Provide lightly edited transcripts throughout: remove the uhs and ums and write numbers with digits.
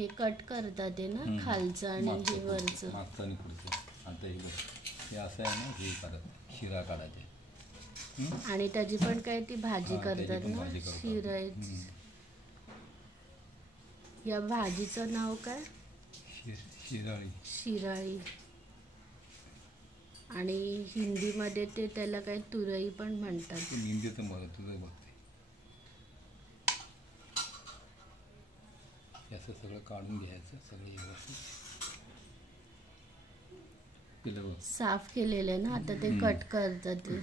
हे कट करतात ते ना खालचं आणि हे वरचं. मागचं आणि पुढचं. आता हे असं आहे ना, हे करत शिरा काढायचे. आणि त्याची पण काय ती भाजी करतात ना, शिरायची. या भाजीचं नाव काय? शिराळी. शिराळी. आणि हिंदीमध्ये ते त्याला काय तुरई पण म्हणतात. हिंदीचं मला तुझं बघते. असं सगळं काढून घ्यायचं, सगळं व्यवस्थित साफ केलेलं आहे ना, आता ते कट करतात ते.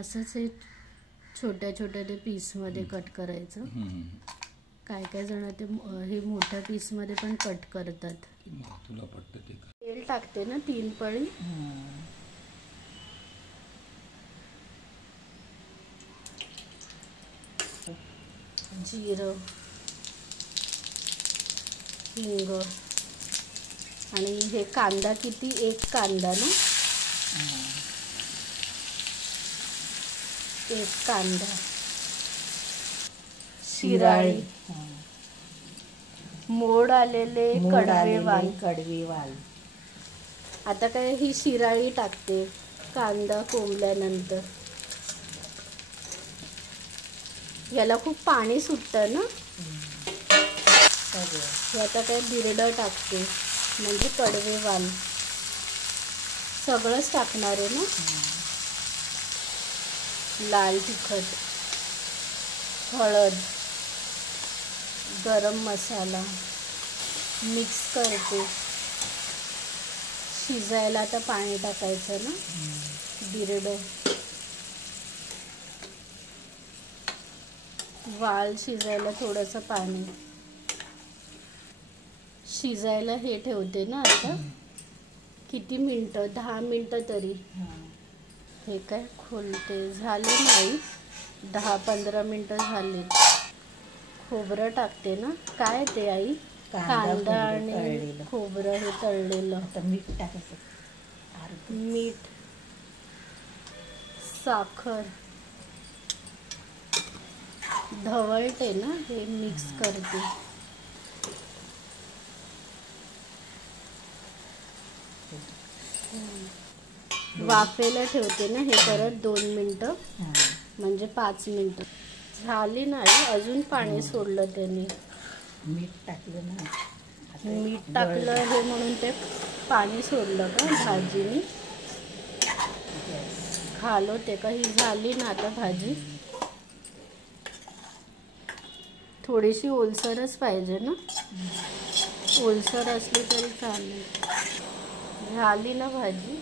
असंच हे छोट्या छोट्या ते पीसमध्ये कट करायचं. काय काय जण ते हे मोठ्या पीसमध्ये पण कट करतात. तुला पटतं ते. तेल टाकते ना 3 पळी. जिरं, हिंग आणि हे कांदा किती, 1 कांदा ना, 1 कांदा. शिराळी, मोड आलेले कडवे वाल. आता काय ही शिराळी टाकते कांदा कोंबल्यानंतर. याला खूप पाणी सुटतं ना. हे आता काय बिरडं टाकते, म्हणजे कडवे वाल सगळंच टाकणार आहे ना. लाल तिखट, हळद, गरम मसाला मिक्स करते. शिजायला आता पाणी टाकायचं ना. बिरडं, वाल शिजायला थोडंसं पाणी. शिजायला हे ठेवते ना आता. किती मिनटं, 10 मिनटं तरी. हे काय खोलते, झाले नाही, 10-15 मिनटं झाले. खोबरं टाकते ना. काय ते आई? कांदा आणि खोबरं हे तळलेलं. आता मीठ टाकायचं. मीठ, साखर, ढवळते ना, हे मिक्स करते. वाफेला ठेवते ना हे परत 2 मिनटं, म्हणजे 5 मिनटं झाली नाही. अजून पाणी सोडलं त्याने. मीठ टाकलं ना, मीठ टाकलं हे म्हणून ते पाणी सोडलं का भाजीने. घालवते का. ही झाली ना आता भाजी. थोडीशी ओलसरच पाहिजे ना. ओलसर असली तरी चालेल. झाली ना भाजी.